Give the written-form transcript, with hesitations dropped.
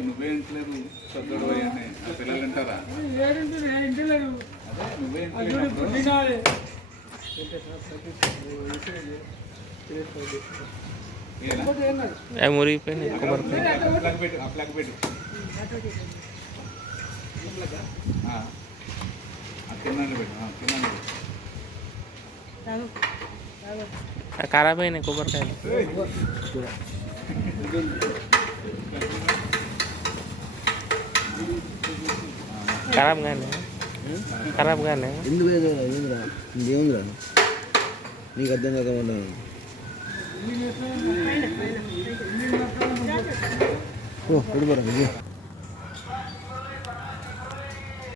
నువ్వే ఇంట్లేదు చదువు పిల్లలు అంటారా మురిగిపోయినాయి కొబ్బరికాయ ఖరాబ్ అయినాయి కొబ్బరికాయలు ఖరాబ్ కానీ ఎందుకు ఇంకేముందిరా నీకు అర్థం కాకుండా ఓ